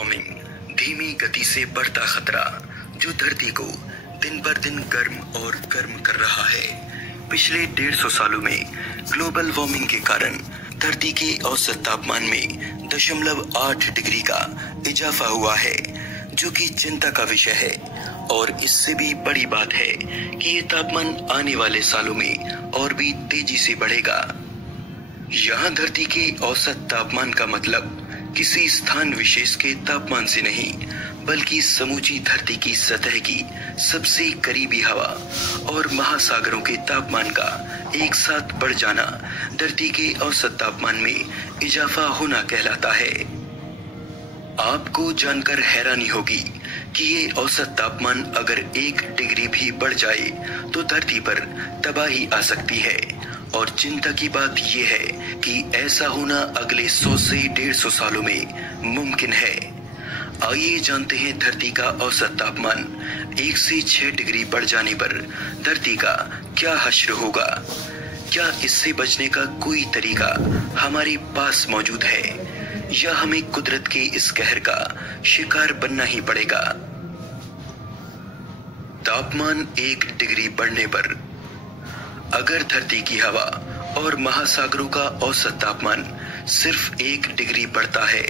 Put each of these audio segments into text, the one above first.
Warming धीमी गति से बढ़ता खतरा जो धरती को दिन पर दिन गर्म और गर्म कर रहा है। पिछले 150 सालों में ग्लोबल वार्मिंग के कारण धरती के औसत तापमान में 0.8 डिग्री का इजाफा हुआ है, जो कि चिंता का विषय है। और इससे भी बड़ी बात है कि ये तापमान आने वाले सालों में और भी तेजी से बढ़ेगा। यहाँ धरती के औसत तापमान का मतलब किसी स्थान विशेष के तापमान से नहीं, बल्कि समूची धरती की सतह की सबसे करीबी हवा और महासागरों के तापमान का एक साथ बढ़ जाना धरती के औसत तापमान में इजाफा होना कहलाता है। आपको जानकर हैरानी होगी कि ये औसत तापमान अगर 1 डिग्री भी बढ़ जाए तो धरती पर तबाही आ सकती है। और चिंता की बात यह है कि ऐसा होना अगले 100 से 150 सालों में मुमकिन है। आइए जानते हैं धरती का औसत तापमान 1 से 6 डिग्री बढ़ जाने पर धरती का क्या हश्र होगा। क्या इससे बचने का कोई तरीका हमारे पास मौजूद है, या हमें कुदरत के इस कहर का शिकार बनना ही पड़ेगा। तापमान 1 डिग्री बढ़ने पर अगर धरती की हवा और महासागरों का औसत तापमान सिर्फ 1 डिग्री बढ़ता है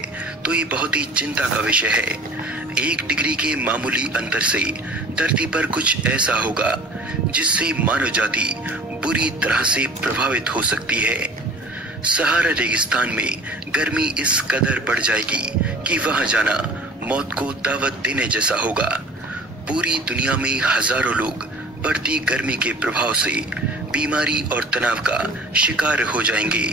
तो ये बहुत ही चिंता का विषय है। 1 डिग्री के मामूली अंतर से धरती पर कुछ ऐसा होगा जिससे मानव जाति बुरी तरह से प्रभावित हो सकती है। सहारा रेगिस्तान में गर्मी इस कदर बढ़ जाएगी कि वहां जाना मौत को दावत देने जैसा होगा। पूरी दुनिया में हजारों लोग बढ़ती गर्मी के प्रभाव से बीमारी और तनाव का शिकार हो जाएंगे।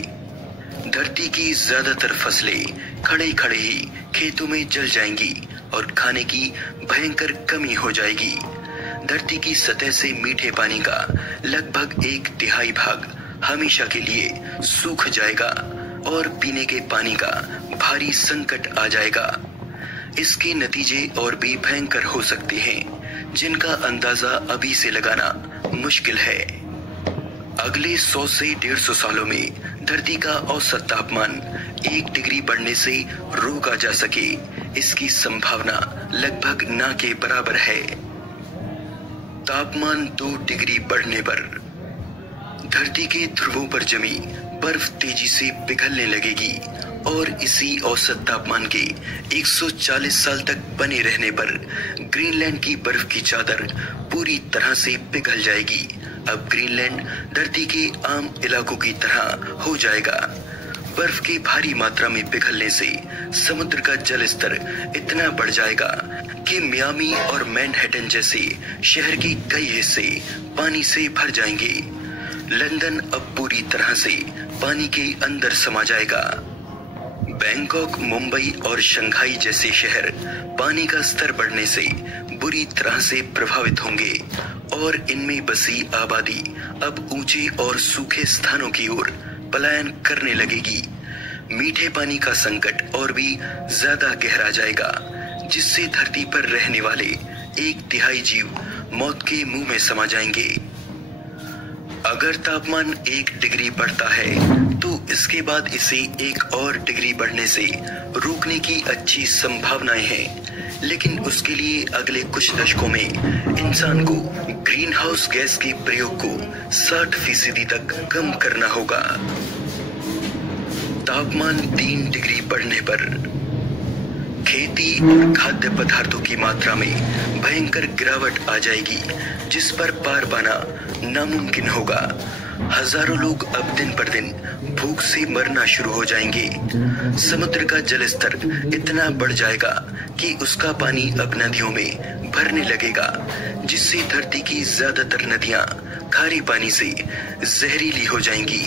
धरती की ज्यादातर फसलें खड़े खड़े ही खेतों में जल जाएंगी और खाने की भयंकर कमी हो जाएगी। धरती की सतह से मीठे पानी का लगभग 1/3 भाग हमेशा के लिए सूख जाएगा और पीने के पानी का भारी संकट आ जाएगा। इसके नतीजे और भी भयंकर हो सकते हैं, जिनका अंदाजा अभी से लगाना मुश्किल है। अगले 100 से 150 सालों में धरती का औसत तापमान 1 डिग्री बढ़ने से रोका जा सके, इसकी संभावना लगभग ना के बराबर है। तापमान 2 डिग्री बढ़ने पर धरती के ध्रुवों पर जमी बर्फ तेजी से पिघलने लगेगी और इसी औसत तापमान के 140 साल तक बने रहने पर ग्रीनलैंड की बर्फ की चादर पूरी तरह से पिघल जाएगी। अब ग्रीनलैंड धरती के आम इलाकों की तरह हो जाएगा। बर्फ के भारी मात्रा में पिघलने से समुद्र का जल स्तर इतना बढ़ जाएगा कि मियामी और मैनहट्टन जैसे शहर के कई हिस्से पानी से भर जाएंगे। लंदन अब पूरी तरह से पानी के अंदर समा जाएगा। बैंकॉक, मुंबई और शंघाई जैसे शहर पानी का स्तर बढ़ने से बुरी तरह से प्रभावित होंगे और इनमें बसी आबादी अब ऊंचे और सूखे स्थानों की ओर पलायन करने लगेगी। मीठे पानी का संकट और भी ज्यादा गहरा जाएगा, जिससे धरती पर रहने वाले 1/3 जीव मौत के मुंह में समा जाएंगे। अगर तापमान 1 डिग्री बढ़ता है तो इसके बाद इसे 1 और डिग्री बढ़ने से रोकने की अच्छी संभावनाएं हैं, लेकिन उसके लिए अगले कुछ दशकों में इंसान को ग्रीन हाउस गैस के प्रयोग को 60% तक कम करना होगा। तापमान 3 डिग्री बढ़ने पर खेती और खाद्य पदार्थों की मात्रा में भयंकर गिरावट आ जाएगी, जिस पर पार पाना नामुमकिन होगा। हजारों लोग अब दिन पर दिन भूख से मरना शुरू हो जाएंगे। समुद्र का जल स्तर इतना बढ़ जाएगा कि उसका पानी अब नदियों में भरने लगेगा, जिससे धरती की ज्यादातर नदियां खारे पानी से जहरीली हो जाएंगी।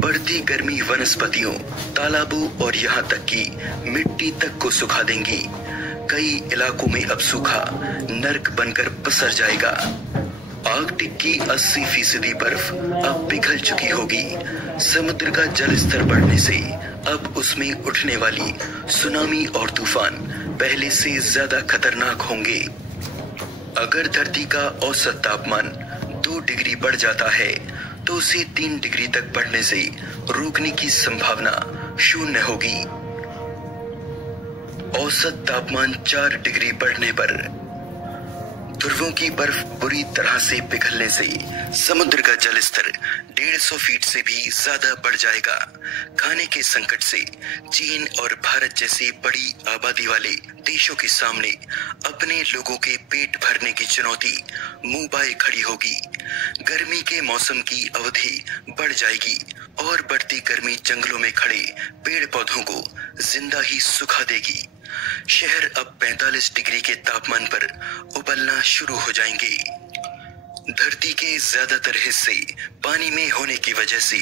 बढ़ती गर्मी वनस्पतियों, तालाबों और यहाँ तक कि मिट्टी तक को सुखा देंगी। कई इलाकों में अब सूखा नर्क बनकर पसर जाएगा। आर्कटिक की 80% बर्फ अब पिघल चुकी होगी। समुद्र का जल स्तर बढ़ने से अब उसमें उठने वाली सुनामी और तूफान पहले से ज्यादा खतरनाक होंगे। अगर धरती का औसत तापमान 2 डिग्री बढ़ जाता है तो उसे 3 डिग्री तक बढ़ने से रोकने की संभावना 0 होगी। औसत तापमान 4 डिग्री बढ़ने पर ध्रुवों की बर्फ बुरी तरह से पिघलने से समुद्र का जल स्तर 150 फीट से भी ज्यादा बढ़ जाएगा। खाने के संकट से चीन और भारत जैसे बड़ी आबादी वाले देशों के सामने अपने लोगों के पेट भरने की चुनौती मुंह बाए खड़ी होगी। गर्मी के मौसम की अवधि बढ़ जाएगी और बढ़ती गर्मी जंगलों में खड़े पेड़ पौधों को जिंदा ही सुखा देगी। शहर अब 45 डिग्री के तापमान पर उबलना शुरू हो जाएंगे। धरती के ज्यादातर हिस्से पानी में होने की वजह से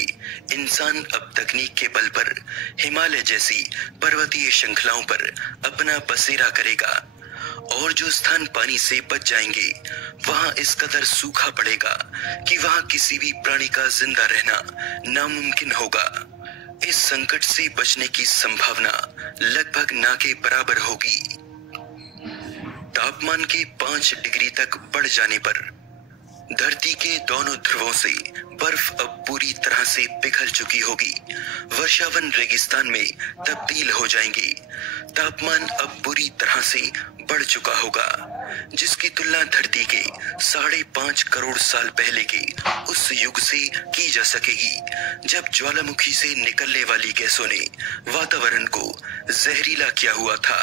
इंसान अब तकनीक के बल पर हिमालय जैसी पर्वतीय श्रृंखलाओं पर अपना बसेरा करेगा और जो स्थान पानी से बच जाएंगे वहां इस कदर सूखा पड़ेगा कि वहां किसी भी प्राणी का जिंदा रहना नामुमकिन होगा। इस संकट से बचने की संभावना लगभग ना के बराबर होगी। तापमान के 5 डिग्री तक बढ़ जाने पर धरती के दोनों ध्रुवों से बर्फ अब पूरी तरह से पिघल चुकी होगी। वर्षावन रेगिस्तान में तब्दील हो जाएंगे। तापमान अब पूरी तरह से बढ़ चुका होगा, जिसकी तुलना धरती के 5.5 करोड़ साल पहले के उस युग से की जा सकेगी, जब ज्वालामुखी से निकलने वाली गैसों ने वातावरण को जहरीला किया हुआ था।